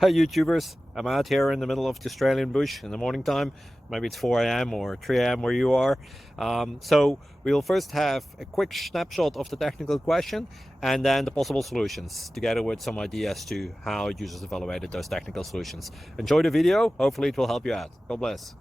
Hi YouTubers, I'm out here in the middle of the Australian bush in the morning time. Maybe it's 4 a.m. or 3 a.m. where you are. So we will first have a quick snapshot of the technical question and then the possible solutions, together with some ideas to how users evaluated those technical solutions. Enjoy the video, hopefully it will help you out. God bless.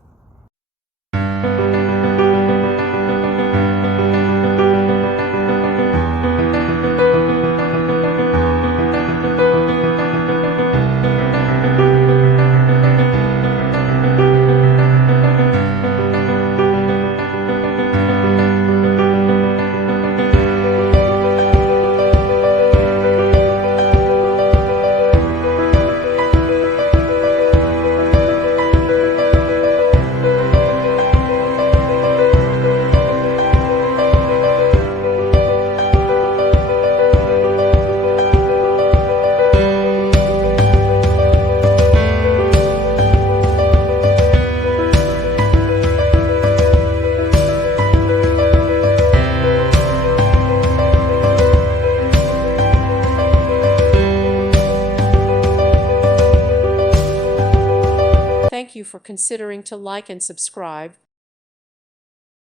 Thank you for considering to like and subscribe.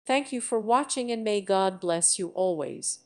Thank you for watching, and may God bless you always.